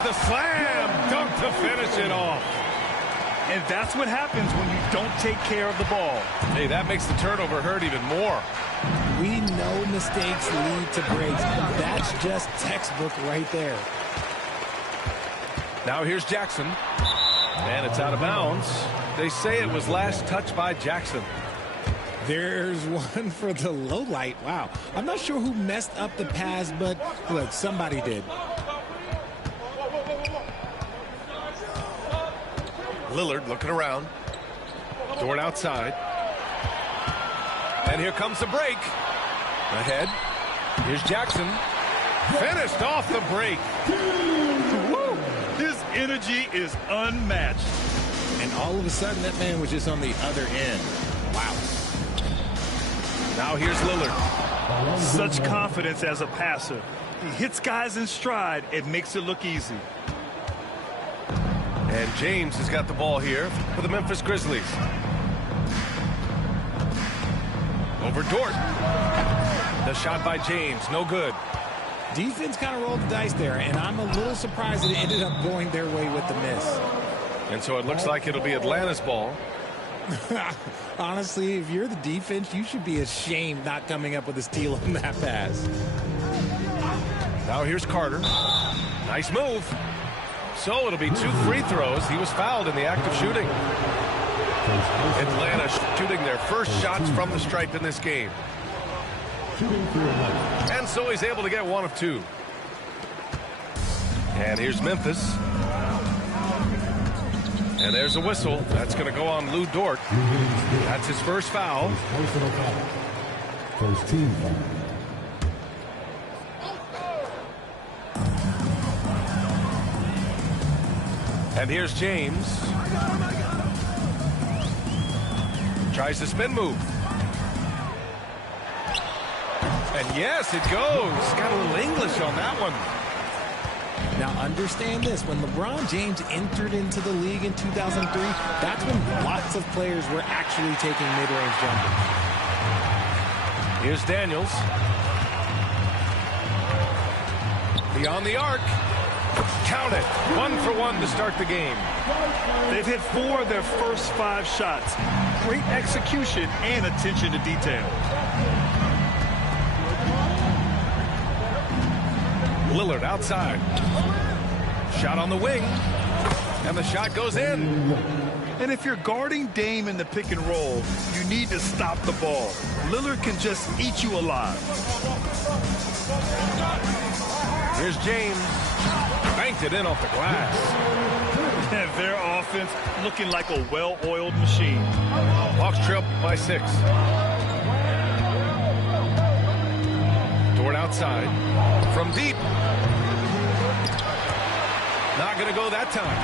The slam dunk to finish it off. And that's what happens when you don't take care of the ball. Hey, that makes the turnover hurt even more. We know mistakes lead to breaks. That's just textbook right there. Now here's Jackson. And it's out of bounds. They say it was last touched by Jackson. There's one for the low light. Wow. I'm not sure who messed up the pass, but look, somebody did. Lillard looking around. Dort outside. And here comes the break. Ahead. Here's Jackson. Finished off the break. Woo! His energy is unmatched. And all of a sudden, that man was just on the other end. Wow. Now here's Lillard. Such confidence as a passer. He hits guys in stride. It makes it look easy. And James has got the ball here for the Memphis Grizzlies. Over Dort. The shot by James, no good. Defense kind of rolled the dice there, and I'm a little surprised that it ended up going their way with the miss. And so it looks like it'll be Atlanta's ball. Honestly, if you're the defense, you should be ashamed not coming up with a steal on that pass. Now here's Carter. Nice move. So it'll be 2 free throws. He was fouled in the act of shooting. Atlanta shooting their first shots from the stripe in this game. And so he's able to get 1 of 2. And here's Memphis. And there's a whistle. That's going to go on Lou Dort. That's his first foul. First team foul. And here's James. Tries the spin move. And yes, it goes. Got a little English on that one. Now understand this, when LeBron James entered into the league in 2003, that's when lots of players were actually taking mid-range jumpers. Here's Daniels. Beyond the arc. Count it. 1 for 1 to start the game. They've hit 4 of their first 5 shots. Great execution and attention to detail. Lillard outside. Shot on the wing. And the shot goes in. And if you're guarding Dame in the pick and roll, you need to stop the ball. Lillard can just eat you alive. Here's James. banked it in off the glass. And their offense looking like a well-oiled machine. Hawks trail by 6. Dort outside. From deep. Not going to go that time.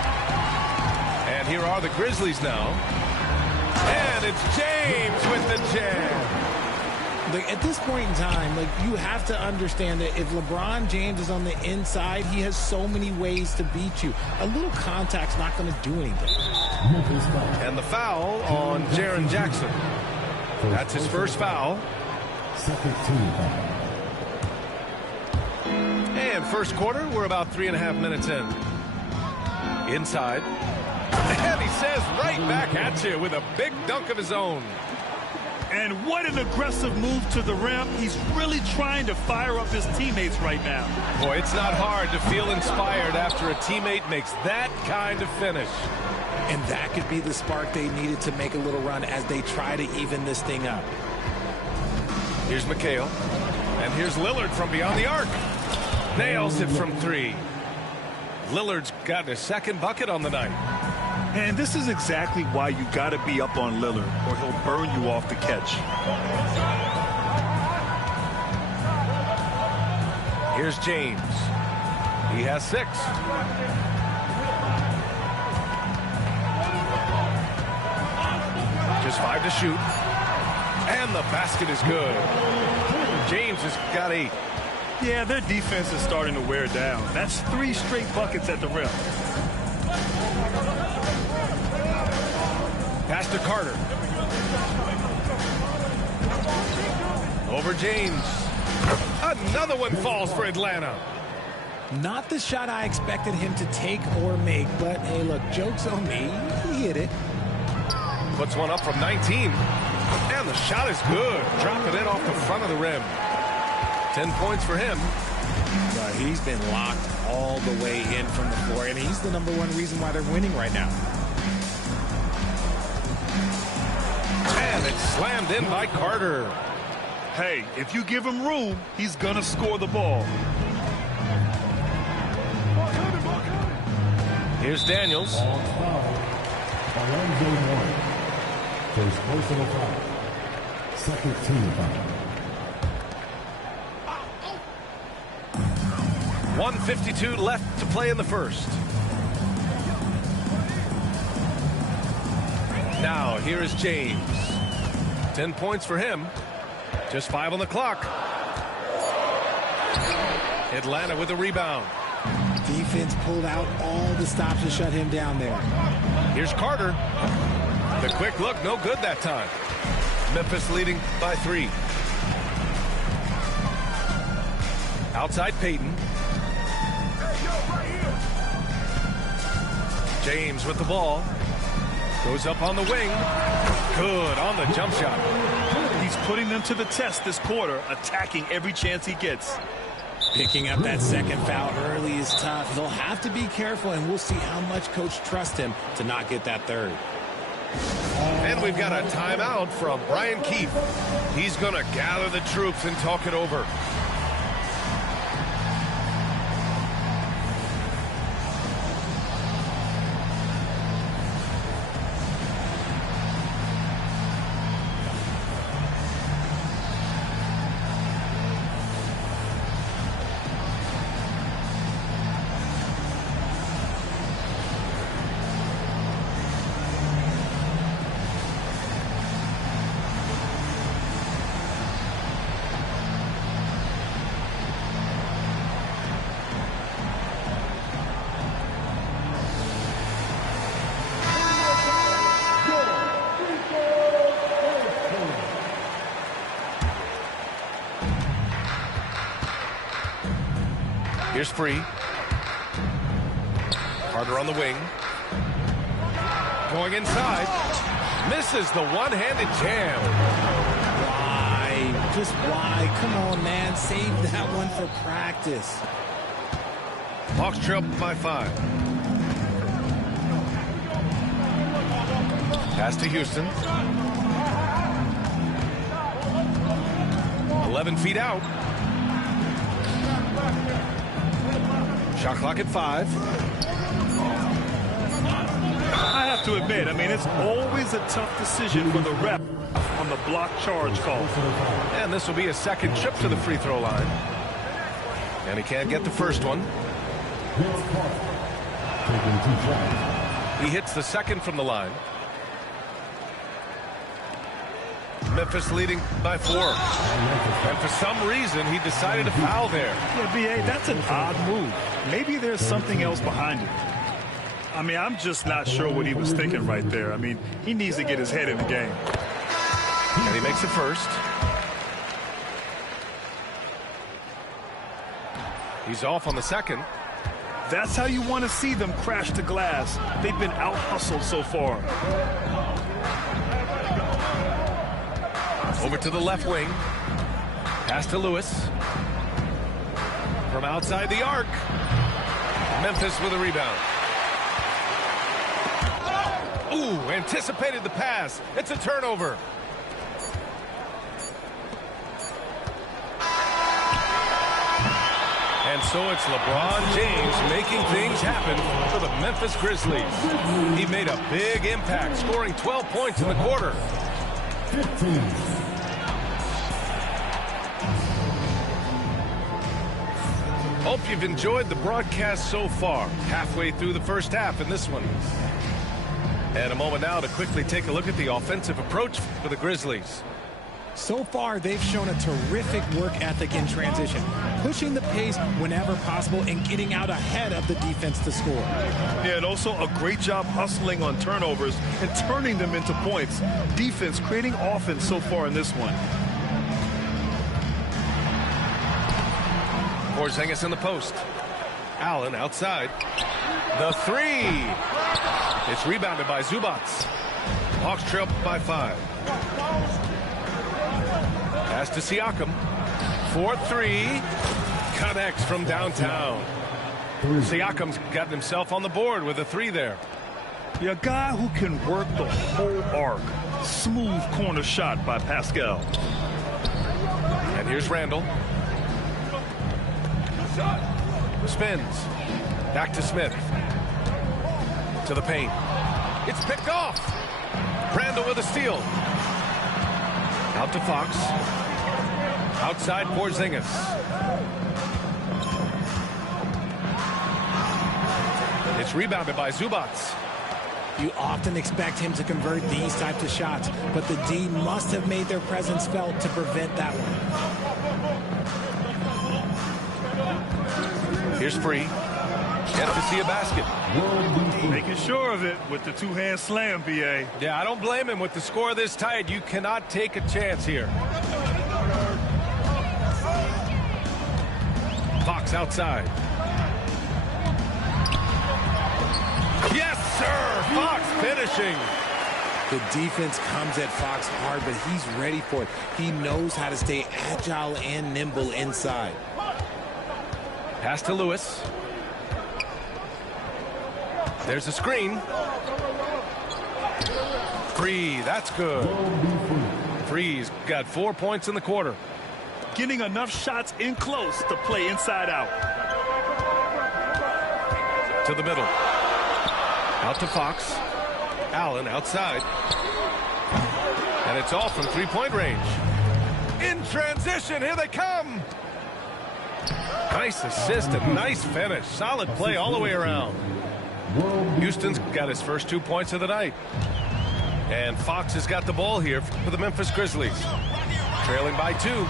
And here are the Grizzlies now. And it's James with the jam. Like, at this point in time, like, you have to understand that if LeBron James is on the inside, he has so many ways to beat you. A little contact's not going to do anything. And the foul on Jaren Jackson. That's his first foul. Second team foul. And first quarter, we're about 3.5 minutes in. Inside. And he says right back at you with a big dunk of his own. And what an aggressive move to the rim. He's really trying to fire up his teammates right now. Boy, it's not hard to feel inspired after a teammate makes that kind of finish. And that could be the spark they needed to make a little run as they try to even this thing up. Here's McHale. And here's Lillard from beyond the arc. Nails it from 3. Lillard's got his second bucket on the night. And this is exactly why you got to be up on Lillard, or he'll burn you off the catch. Here's James. He has 6. Just 5 to shoot. And the basket is good. James has got 8. Yeah, their defense is starting to wear down. That's 3 straight buckets at the rim. Pass to Carter. Over James. Another one falls for Atlanta. Not the shot I expected him to take or make, but hey, look, joke's on me. He hit it. Puts one up from 19. And the shot is good. Dropping it off the front of the rim. 10 points for him. He's been locked all the way in from the floor, and he's the #1 reason why they're winning right now. And it's slammed in by Carter. Hey, if you give him room, he's going to score the ball. Here's Daniels. First personal foul. Second team foul. 1:52 left to play in the first. Now, here is James. 10 points for him. Just 5 on the clock. Atlanta with a rebound. Defense pulled out all the stops to shut him down there. Here's Carter. The quick look, no good that time. Memphis leading by 3. Outside Peyton. James with the ball. Goes up on the wing. Good on the jump shot. He's putting them to the test this quarter, attacking every chance he gets. Picking up that second foul early is tough. He'll have to be careful, and we'll see how much coach trusts him to not get that third. And we've got a timeout from Brian Keefe. He's going to gather the troops and talk it over. Here's Free. Carter on the wing. Going inside. Misses the one-handed jam. Why? Just why? Come on, man. Save that one for practice. Hawks trail by 5. Pass to Houston. 11 feet out. Shot clock at 5. I have to admit, I mean, it's always a tough decision for the ref on the block charge call. And this will be a second trip to the free throw line. And he can't get the first one. He hits the second from the line. Memphis leading by 4. And for some reason, he decided to foul there. Yeah, B.A., that's an odd move. Maybe there's something else behind it. I mean, I'm just not sure what he was thinking right there. I mean, he needs to get his head in the game. And he makes it first. He's off on the second. That's how you want to see them crash the glass. They've been out-hustled so far. Over to the left wing. Pass to Lewis. From outside the arc. Memphis with a rebound. Ooh, anticipated the pass. It's a turnover. And so it's LeBron James making things happen for the Memphis Grizzlies. He made a big impact, scoring 12 points in the quarter. 15. Hope you've enjoyed the broadcast so far. Halfway through the first half in this one. And a moment now to quickly take a look at the offensive approach for the Grizzlies. So far, they've shown a terrific work ethic in transition, pushing the pace whenever possible and getting out ahead of the defense to score. Yeah, and also a great job hustling on turnovers and turning them into points. Defense creating offense so far in this one. Porzingis in the post. Allen outside. The 3. It's rebounded by Zubac. Hawks trail by 5. Pass to Siakam. 4-3. Connects from downtown. Siakam's gotten himself on the board with a 3 there. Yeah, a guy who can work the whole arc. Smooth corner shot by Pascal. And here's Randall. Spins. Back to Smith. To the paint. It's picked off. Randall with a steal. Out to Fox. Outside Porzingis. It's rebounded by Zubac. You often expect him to convert these types of shots, but the D must have made their presence felt to prevent that one. Here's Free. Yet to see a basket. Making sure of it with the two-hand slam, B.A. Yeah, I don't blame him. With the score this tight, you cannot take a chance here. Fox outside. Yes, sir! Fox finishing. The defense comes at Fox hard, but he's ready for it. He knows how to stay agile and nimble inside. Pass to Lewis. There's a screen. Free, that's good. Free's got 4 points in the quarter. Getting enough shots in close to play inside out. To the middle. Out to Fox. Allen outside. And it's all from three-point range. In transition, here they come. Nice assist and nice finish. Solid play all the way around. Houston's got his first 2 points of the night. And Fox has got the ball here for the Memphis Grizzlies. Trailing by 2.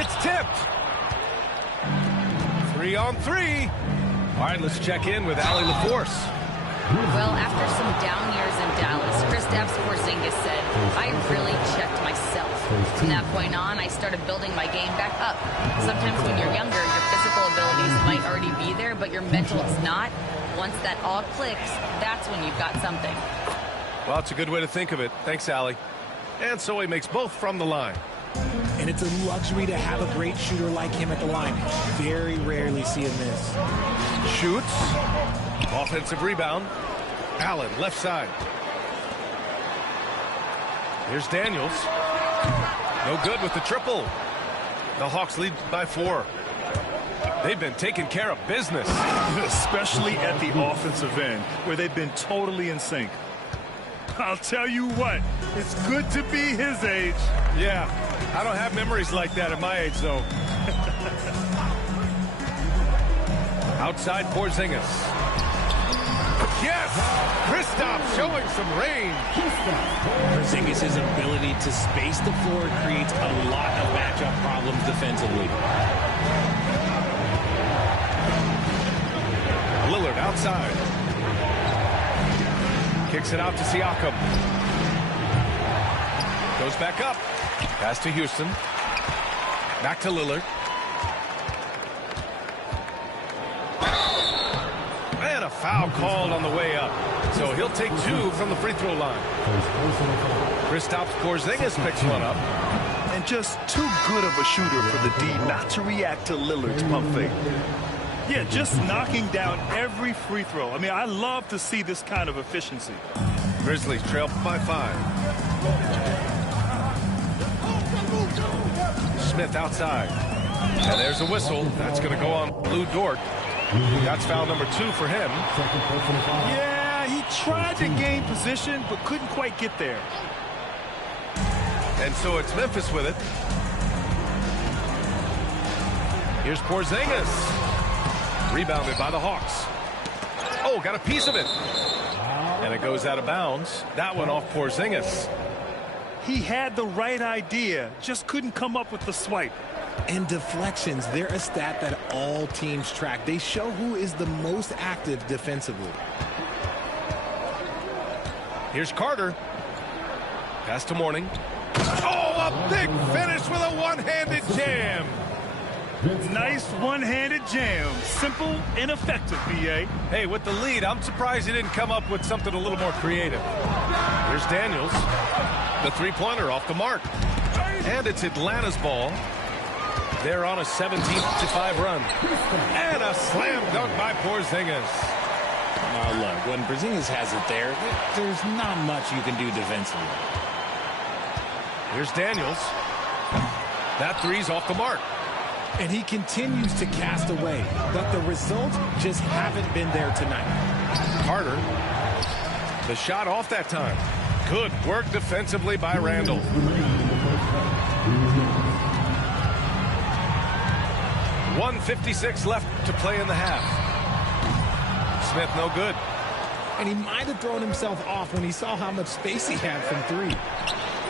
It's tipped. 3-on-3. All right, let's check in with Allie LaForce. Well, after some down years in Dallas, Kristaps Porzingis said, I really checked myself. From that point on, I started building my game back up. Sometimes when you're younger, your physical abilities might already be there, but your mental is not. Once that all clicks, that's when you've got something. Well, it's a good way to think of it. Thanks, Allie. And so he makes both from the line. And it's a luxury to have a great shooter like him at the line. Very rarely see him miss. Shoots. Offensive rebound. Allen, left side. Here's Daniels. No good with the triple. The Hawks lead by 4. They've been taking care of business. Especially at the offensive end, where they've been totally in sync. I'll tell you what, it's good to be his age. Yeah, I don't have memories like that at my age, though. Outside Porzingis. Yes! Kristaps showing some range. Porzingis' ability to space the floor creates a lot of matchup problems defensively. Lillard outside. Kicks it out to Siakam. Goes back up. Pass to Houston. Back to Lillard. And a foul called on the way up. So he'll take 2 from the free throw line. Kristaps Porzingis picks one up. And just too good of a shooter for the D not to react to Lillard's pump fake. Yeah, just knocking down every free throw. I mean, I love to see this kind of efficiency. Grizzlies trail by 5. Smith outside. And there's a whistle. That's going to go on Lou Dort. That's foul number 2 for him. Yeah, he tried to gain position, but couldn't quite get there. And so it's Memphis with it. Here's Porzingis. Rebounded by the Hawks. Oh, got a piece of it. And it goes out of bounds. That one off Porzingis. He had the right idea, just couldn't come up with the swipe. And deflections, they're a stat that all teams track. They show who is the most active defensively. Here's Carter. Pass to Mourning. Oh, a big finish with a one-handed jam. Nice one-handed jam. Simple and effective, B.A. Hey, with the lead, I'm surprised he didn't come up with something a little more creative. Here's Daniels. The three-pointer off the mark. And it's Atlanta's ball. They're on a 17-5 run. And a slam dunk by Porzingis. Look, when Porzingis has it there, there's not much you can do defensively. Here's Daniels. That three's off the mark. And he continues to cast away, but the results just haven't been there tonight. Carter. The shot off that time. Good work defensively by Randall. .156 left to play in the half. Smith no good. And he might have thrown himself off when he saw how much space he had from 3.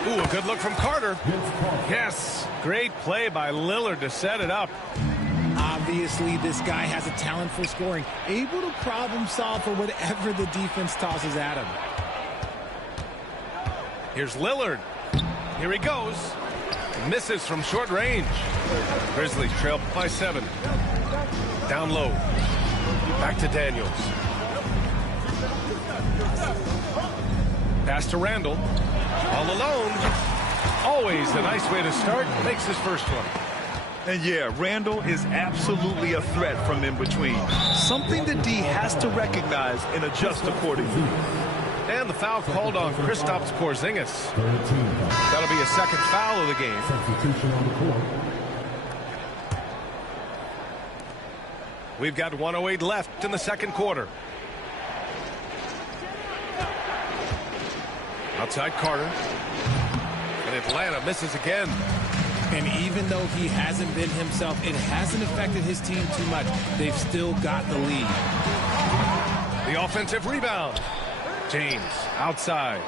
Ooh, a good look from Carter. Yes, great play by Lillard to set it up. Obviously, this guy has a talent for scoring, able to problem solve for whatever the defense tosses at him. Here's Lillard. Here he goes. Misses from short range. Grizzlies trail by 7. Down low. Back to Daniels. Pass to Randall. All alone. Always a nice way to start. Makes his first one. And yeah, Randall is absolutely a threat from in between. Something the D has to recognize and adjust accordingly. And the foul called on Kristaps Porzingis. That'll be a second foul of the game. Substitution on the court. We've got 1:08 left in the second quarter. Outside Carter. And Atlanta misses again. And even though he hasn't been himself, it hasn't affected his team too much. They've still got the lead. The offensive rebound. James outside.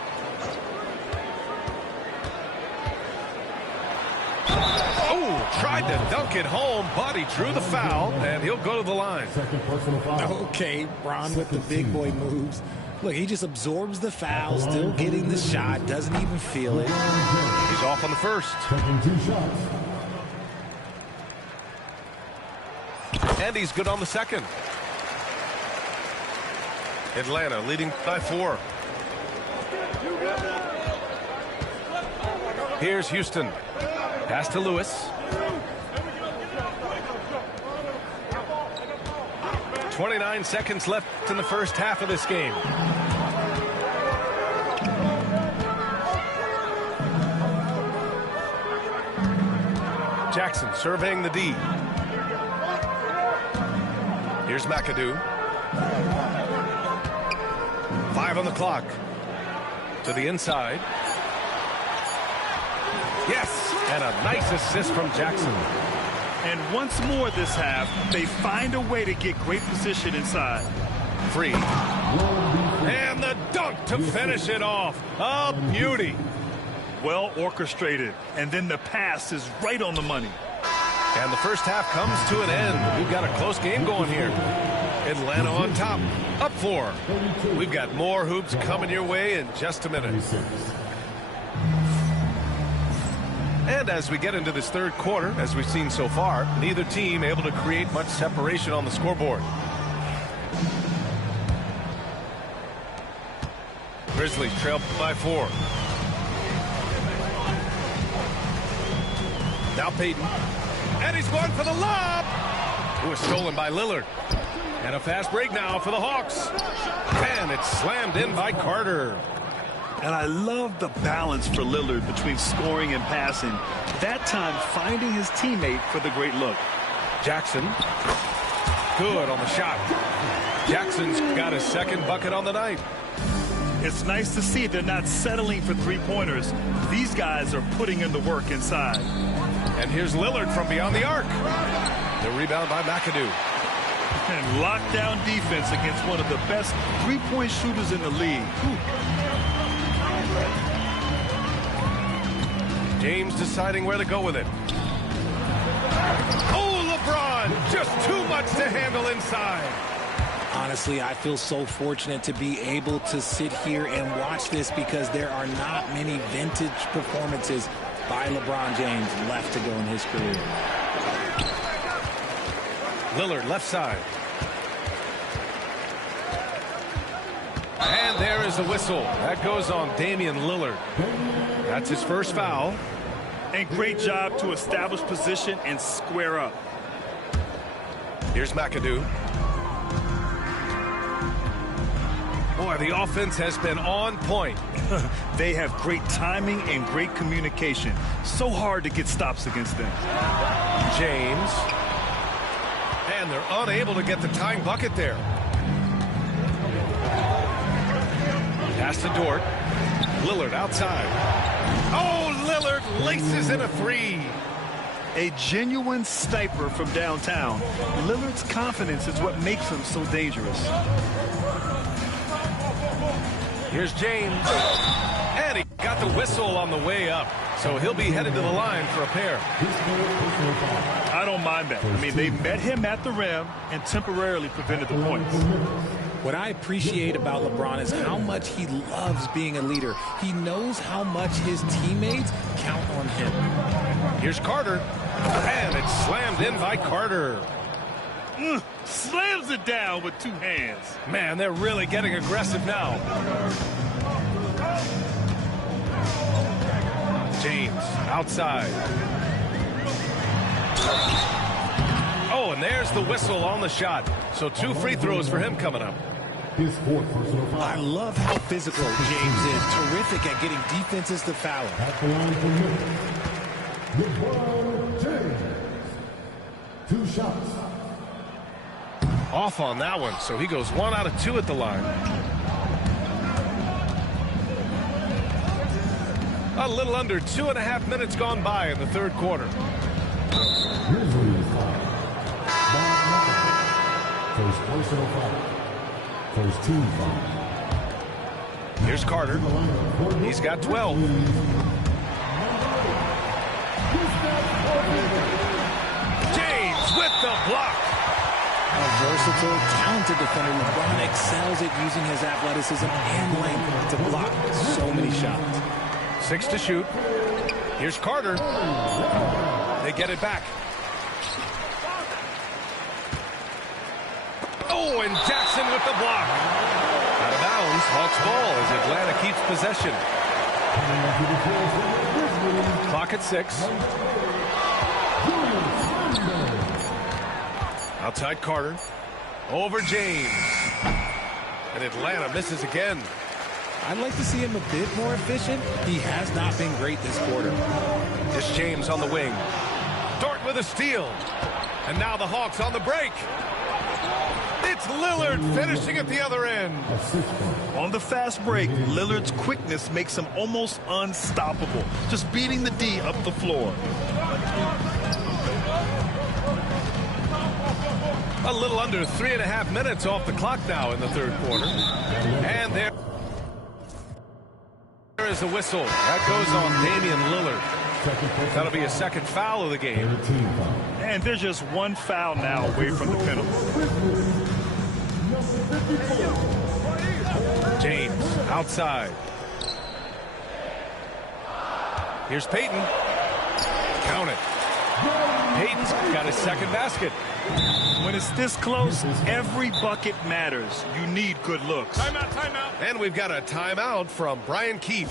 Oh, tried to dunk it home, but he drew the foul, and he'll go to the line. Second personal foul. Okay, Bron with the big boy moves. Look, he just absorbs the foul, still getting the shot, doesn't even feel it. He's off on the first. Taking 2 shots. And he's good on the second. Atlanta leading by 4. Here's Houston. Pass to Lewis. 29 seconds left in the first half of this game. Jackson surveying the D. Here's McAdoo. 5 on the clock. To the inside. Yes, and a nice assist from Jackson. And once more this half, they find a way to get great position inside. Free. And the dunk to finish it off. A beauty. Well orchestrated. And then the pass is right on the money. And the first half comes to an end. We've got a close game going here. Atlanta on top. Up 4. We've got more hoops coming your way in just a minute. And as we get into this third quarter, as we've seen so far, neither team able to create much separation on the scoreboard. Grizzlies trail by 4. Now Payton. And he's going for the lob. It was stolen by Lillard. And a fast break now for the Hawks. And it's slammed in by Carter. And I love the balance for Lillard between scoring and passing. That time finding his teammate for the great look. Jackson. Good on the shot. Jackson's got his second bucket on the night. It's nice to see they're not settling for three-pointers. These guys are putting in the work inside. And here's Lillard from beyond the arc. The rebound by McAdoo. And lockdown defense against one of the best three-point shooters in the league. James deciding where to go with it. Oh, LeBron, just too much to handle inside. Honestly, I feel so fortunate to be able to sit here and watch this because there are not many vintage performances by LeBron James left to go in his career. Lillard left side. And there is a whistle. That goes on Damian Lillard. That's his first foul. And great job to establish position and square up. Here's McAdoo. Boy, the offense has been on point. They have great timing and great communication. So hard to get stops against them. James. And they're unable to get the tying bucket there. Pass to Dort. Lillard outside. Oh, Lillard laces in a 3. A genuine sniper from downtown. Lillard's confidence is what makes him so dangerous. Here's James. And he got the whistle on the way up. So he'll be headed to the line for a pair. I don't mind that. I mean, they met him at the rim and temporarily prevented the points. What I appreciate about LeBron is how much he loves being a leader. He knows how much his teammates count on him. Here's Carter. And it's slammed in by Carter. Slams it down with 2 hands. Man, they're really getting aggressive now. James outside. Oh, and there's the whistle on the shot. So 2 free throws for him coming up. His 4th personal foul. I love how physical James is. Terrific at getting defenses to foul him. At the line for LeBron James. 2 shots. Off on that one, so he goes 1 out of 2 at the line. A little under 2.5 minutes gone by in the third quarter. Grizzlies foul. First personal foul. First team foul. Here's Carter. He's got 12. James with the block. A versatile, talented defender, LeBron excels at using his athleticism and length to block so many shots. 6 to shoot. Here's Carter. They get it back. Oh, and Jackson with the block. Out of bounds, Hawks ball as Atlanta keeps possession. Clock at 6. Outside Carter. Over James. And Atlanta misses again. I'd like to see him a bit more efficient. He has not been great this quarter. It's James on the wing. Dort with a steal. And now the Hawks on the break. It's Lillard finishing at the other end. On the fast break, Lillard's quickness makes him almost unstoppable, just beating the D up the floor. A little under 3.5 minutes off the clock now in the third quarter. And there is a whistle. That goes on Damian Lillard. That'll be a second foul of the game. And there's just one foul now away from the penalty. James outside. Here's Payton. Count it. Payton's got his second basket. When it's this close, every bucket matters. You need good looks. Timeout, timeout. And we've got a timeout from Brian Keefe.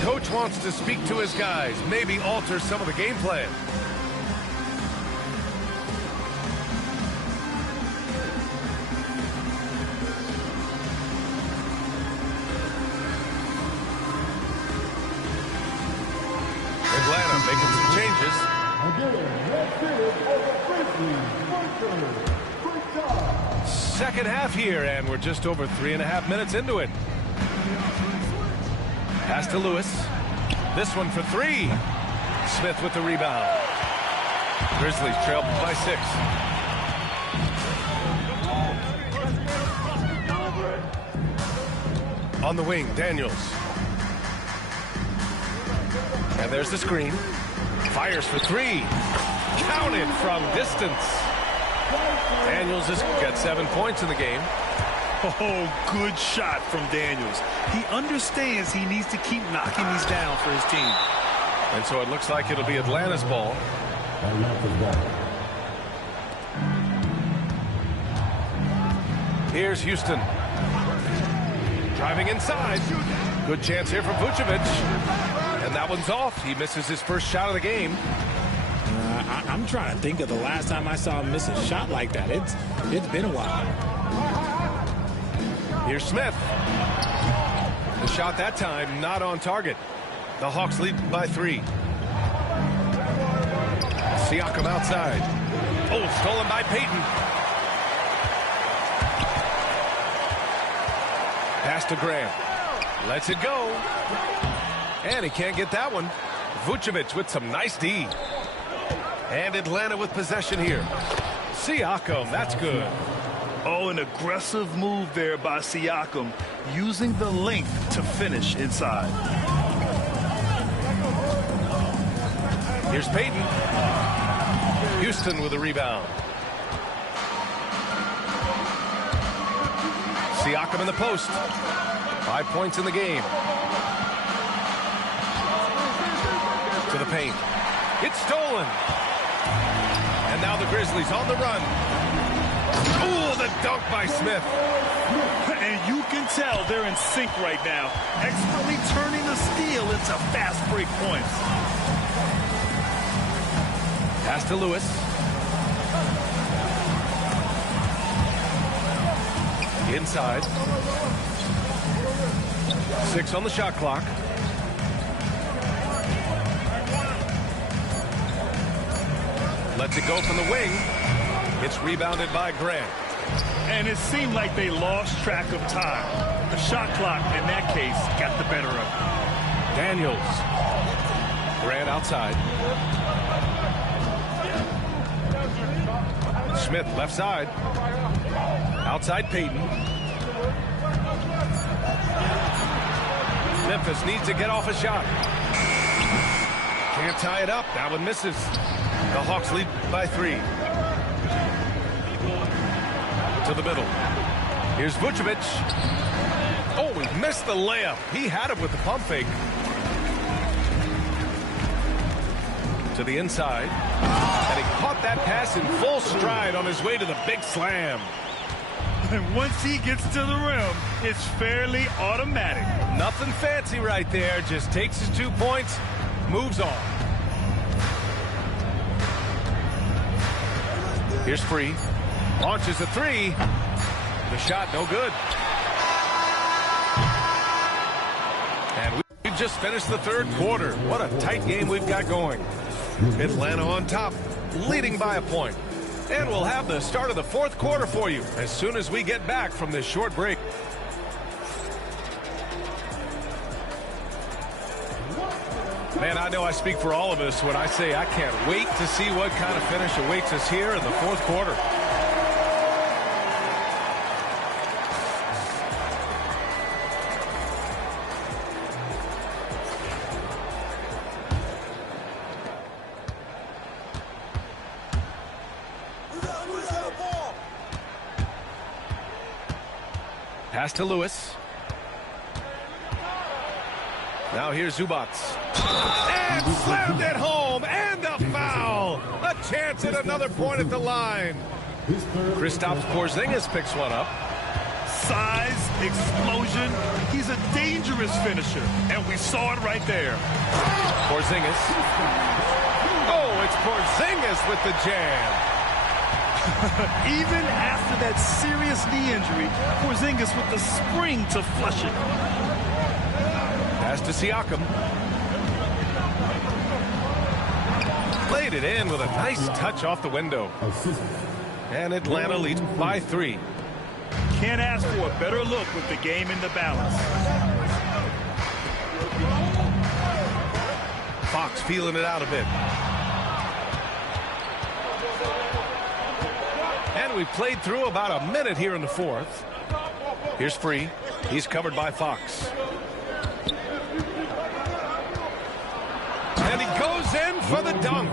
Coach wants to speak to his guys, maybe alter some of the game plan. Atlanta making some changes. Second half here, and we're just over 3.5 minutes into it. Pass to Lewis. This one for three. Smith with the rebound. Grizzlies trail by 6. On the wing, Daniels. And there's the screen. Fires for three. Counted from distance. Daniels has got 7 points in the game. Oh, good shot from Daniels. He understands he needs to keep knocking these down for his team. And so it looks like it'll be Atlanta's ball. Here's Houston. Driving inside. Good chance here for Vucevic. And that one's off. He misses his first shot of the game. I'm trying to think of the last time I saw him miss a shot like that. It's been a while. Here's Smith. The shot that time not on target. The Hawks lead by 3. Siakam outside. Oh, stolen by Payton. Pass to Graham. Lets it go. And he can't get that one. Vucevic with some nice D. And Atlanta with possession here. Siakam, that's good. Oh, an aggressive move there by Siakam, using the length to finish inside. Here's Payton. Houston with a rebound. Siakam in the post. 5 points in the game. To the paint. It's stolen. And now the Grizzlies on the run. Ooh, the dunk by Smith. And you can tell they're in sync right now, expertly turning the steal into fast break points. Pass to Lewis. Inside. 6 on the shot clock. Lets it go from the wing. It's rebounded by Grant. And it seemed like they lost track of time. The shot clock, in that case, got the better of it. Daniels. Grant outside. Smith left side. Outside Payton. Memphis needs to get off a shot. Can't tie it up. That one misses. The Hawks lead by 3. To the middle. Here's Vucevic. Oh, he missed the layup. He had it with the pump fake. To the inside. And he caught that pass in full stride on his way to the big slam. And once he gets to the rim, it's fairly automatic. Nothing fancy right there. Just takes his 2 points, moves on. Here's Free. Launches a 3. The shot no good. And we've just finished the third quarter. What a tight game we've got going. Atlanta on top, leading by a point. And we'll have the start of the fourth quarter for you as soon as we get back from this short break. Man, I know I speak for all of us when I say I can't wait to see what kind of finish awaits us here in the fourth quarter. Pass to Lewis. Now here's Zubats. And slammed it home, and a foul. A chance at another point at the line. Kristaps Porzingis picks one up. Size, explosion. He's a dangerous finisher, and we saw it right there. Porzingis. Oh, it's Porzingis with the jam. Even after that serious knee injury, Porzingis with the spring to flush it. Pass to Siakam. Played it in with a nice touch off the window. And Atlanta leads by 3. Can't ask for a better look with the game in the balance. Fox feeling it out a bit. And we played through about a minute here in the fourth. Here's Free. He's covered by Fox. And he goes in for the dunk.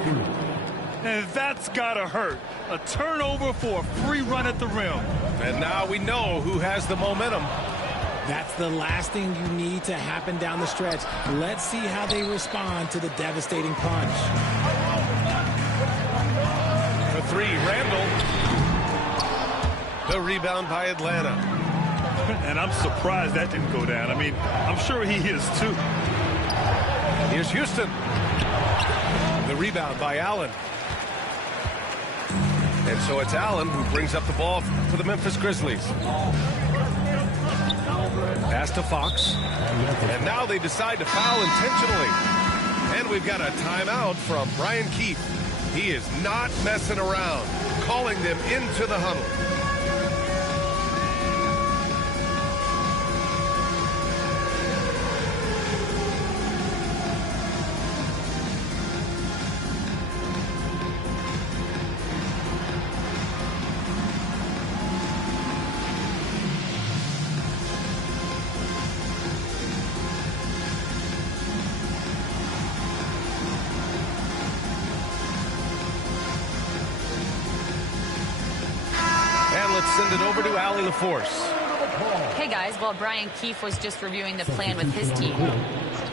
And that's gotta hurt. A turnover for a free run at the rim. And now we know who has the momentum. That's the last thing you need to happen down the stretch. Let's see how they respond to the devastating punch. For 3, Randall. The rebound by Atlanta. And I'm surprised that didn't go down. I mean, I'm sure he is too. Here's Houston. The rebound by Allen. And so it's Allen who brings up the ball for the Memphis Grizzlies. Pass to Fox. And now they decide to foul intentionally. And we've got a timeout from Brian Keefe. He is not messing around, calling them into the huddle. Send it over to Allie LaForce. Hey guys, while Brian Keefe was just reviewing the plan with his team,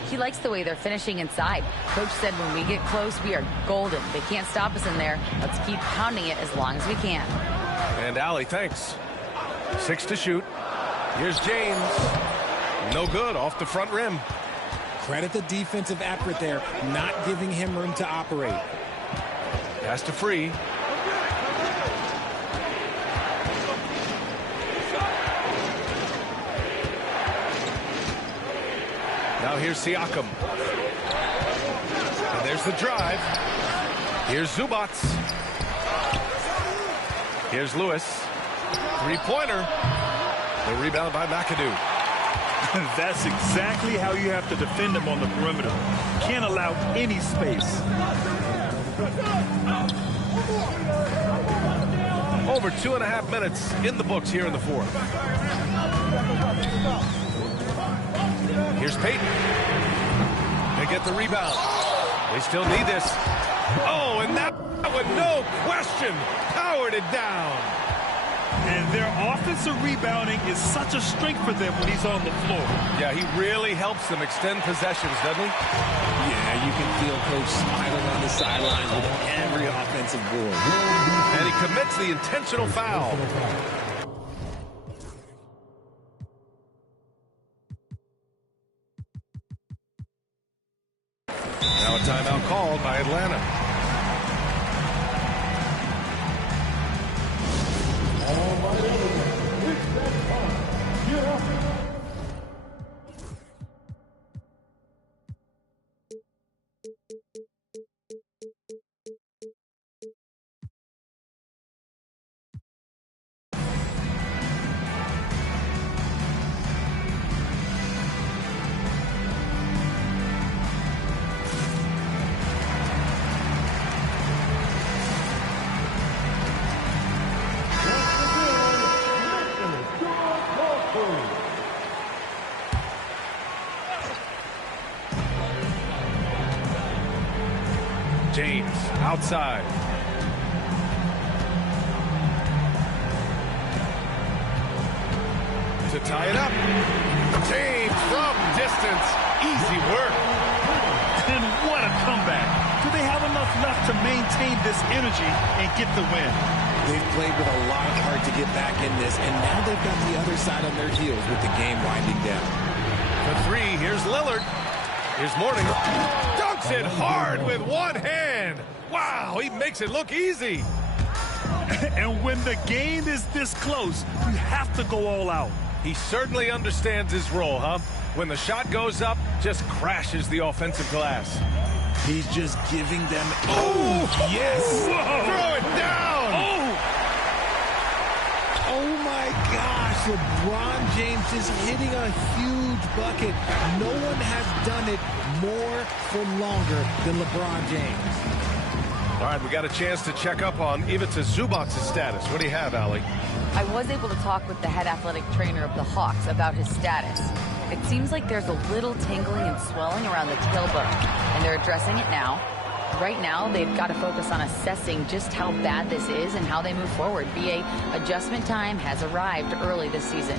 he likes the way they're finishing inside. Coach said when we get close, we are golden. They can't stop us in there. Let's keep pounding it as long as we can. And Allie, thanks. 6 to shoot. Here's James. No good, off the front rim. Credit the defensive effort there, not giving him room to operate. Pass to Free. Now here's Siakam. And there's the drive. Here's Zubats. Here's Lewis. Three-pointer. The rebound by McAdoo. That's exactly how you have to defend him on the perimeter. Can't allow any space. Over 2.5 minutes in the books here in the fourth. Here's Payton. They get the rebound. They still need this. Oh, and that one, no question, powered it down. And their offensive rebounding is such a strength for them when he's on the floor. Yeah, he really helps them extend possessions, doesn't he? Yeah, you can feel Coach smiling on the sidelines with every offensive board. And he commits the intentional foul. Now a timeout called by Atlanta. Outside. To tie it up. James from distance. Easy work. And what a comeback. Do they have enough left to maintain this energy and get the win? They've played with a lot of heart to get back in this, and now they've got the other side on their heels with the game winding down. For three, here's Lillard. Here's Morning. Dunks it hard with one hand. Wow, he makes it look easy. And when the game is this close, you have to go all out. He certainly understands his role, huh? When the shot goes up, just crashes the offensive glass. He's just giving them... Oh, yes! Whoa. Throw it down! Oh, my gosh. LeBron James is hitting a huge bucket. No one has done it more for longer than LeBron James. All right, we got a chance to check up on Ivica Zubac's status. What do you have, Allie? I was able to talk with the head athletic trainer of the Hawks about his status. It seems like there's a little tingling and swelling around the tailbone, and they're addressing it now. Right now, they've got to focus on assessing just how bad this is and how they move forward. BA, adjustment time has arrived early this season.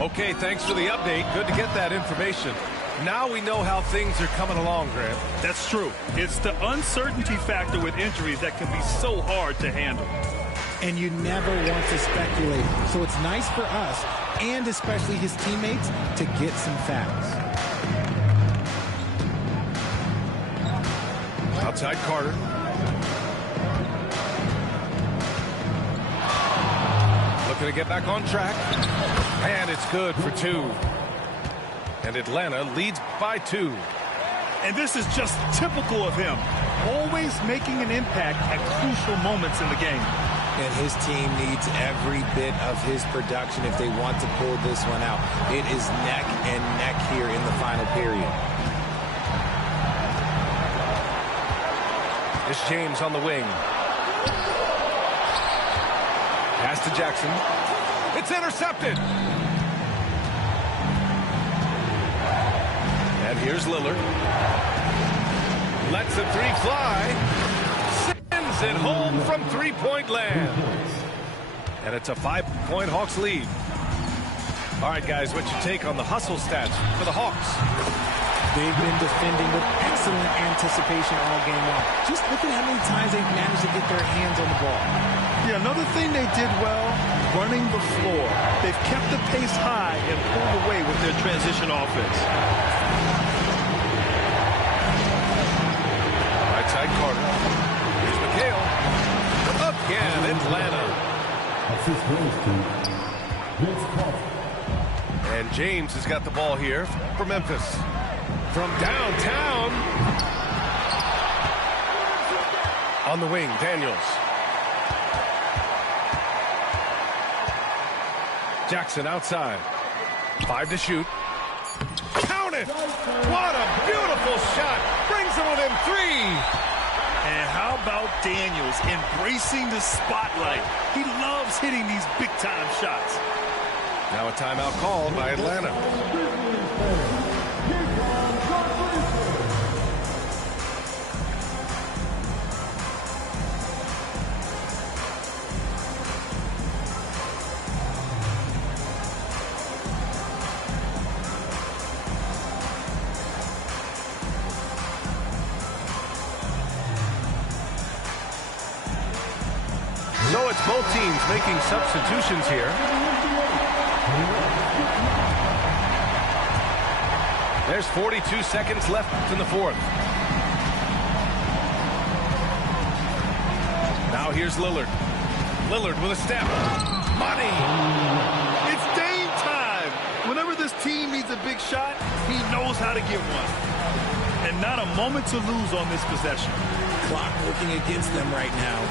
Okay, thanks for the update. Good to get that information. Now we know how things are coming along, Grant. That's true. It's the uncertainty factor with injuries that can be so hard to handle. And you never want to speculate. So it's nice for us, and especially his teammates, to get some facts. Outside Carter. Looking to get back on track. And it's good for two. And Atlanta leads by 2. And this is just typical of him. Always making an impact at crucial moments in the game. And his team needs every bit of his production if they want to pull this one out. It is neck and neck here in the final period. It's James on the wing. Pass to Jackson. It's intercepted. And here's Lillard. Lets the three fly. Sends it home from three-point land. And it's a 5-point Hawks lead. All right, guys, what's your take on the hustle stats for the Hawks? They've been defending with excellent anticipation all game long. Just look at how many times they've managed to get their hands on the ball. Yeah, another thing they did well, running the floor. They've kept the pace high and pulled away with their transition offense. Right side Carter. Here's McHale. Again, Atlanta. And James has got the ball here for Memphis. From downtown. On the wing, Daniels. Jackson outside. 5 to shoot. Count it! What a beautiful shot! Brings him within 3. And how about Daniels embracing the spotlight? He loves hitting these big-time shots. Now a timeout called by Atlanta. So it's both teams making substitutions here. There's 42 seconds left in the fourth. Now here's Lillard. Lillard with a step. Money! It's Dame time! Whenever this team needs a big shot, he knows how to get one. And not a moment to lose on this possession. Clock working against them right now.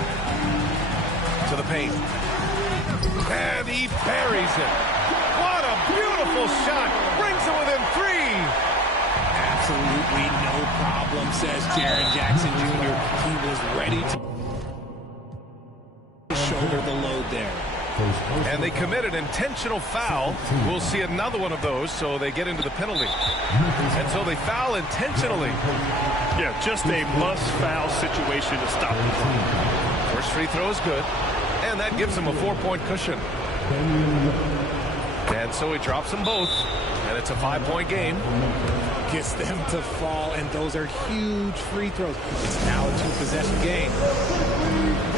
To the paint. And he buries it. What a beautiful shot. Brings it within 3. Absolutely no problem, says Jaren Jackson Jr. He was ready to shoulder the load there. And they commit an intentional foul. We'll see another one of those, so they get into the penalty. And so they foul intentionally. Yeah, just a must-foul situation to stop the play. First free throw is good, and that gives them a 4-point cushion. And so he drops them both, and it's a 5-point game. Gets them to fall, and those are huge free throws. It's now a 2-possession game.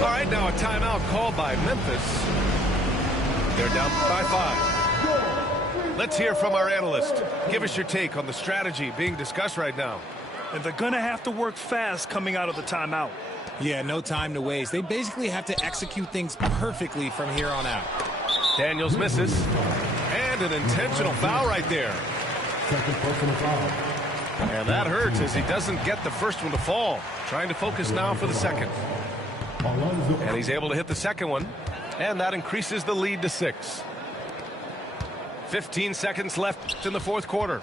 All right, now a timeout called by Memphis. They're down by 5. Let's hear from our analyst. Give us your take on the strategy being discussed right now. And they're going to have to work fast coming out of the timeout. Yeah, no time to waste. They basically have to execute things perfectly from here on out. Daniels misses. And an intentional foul right there. Second personal foul. And that hurts as he doesn't get the first one to fall. Trying to focus now for the second. And he's able to hit the second one. And that increases the lead to 6. 15 seconds left in the fourth quarter.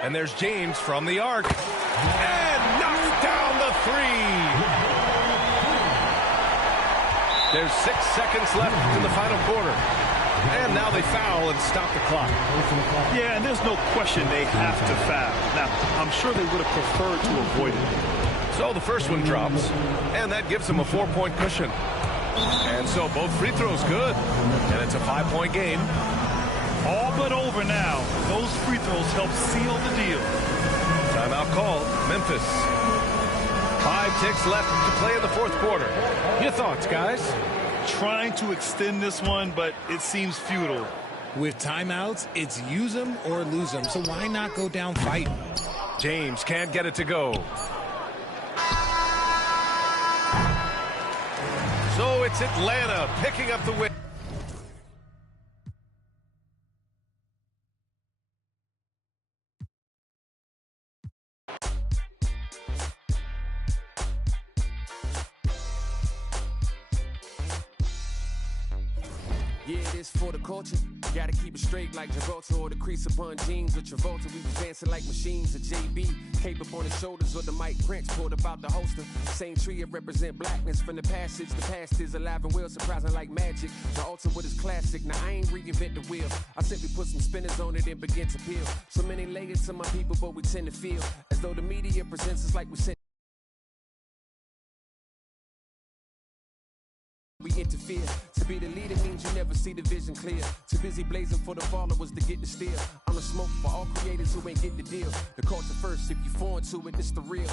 And there's James from the arc. And knocks down the 3. There's 6 seconds left in the final quarter. And now they foul and stop the clock. Yeah, and there's no question they have to foul. Now, I'm sure they would have preferred to avoid it. So the first one drops, and that gives them a 4-point cushion. And so both free throws good, and it's a 5-point game. All but over now. Those free throws help seal the deal. Timeout called. Memphis. 5 ticks left to play in the fourth quarter. Your thoughts, guys? Trying to extend this one, but it seems futile. With timeouts, it's use them or lose them, so why not go down fighting? James can't get it to go. So it's Atlanta picking up the win. Yeah, it is for the culture. Gotta keep it straight like Gibraltar or the crease upon jeans. With Travolta, we was dancing like machines. A JB, cape up on the shoulders of the Mike Prince, pulled about the holster. Same tree, it represent blackness from the passage. The past is alive and well, surprising like magic. The altar with his classic. Now I ain't reinvent the wheel. I simply put some spinners on it and begin to peel. So many layers to my people, but we tend to feel as though the media presents us like we sent. We interfere. To be the leader means you never see the vision clear. Too busy blazing for the followers to get the steal. I'm the smoke for all creators who ain't get the deal. The culture first, if you foreign to it, it's the real.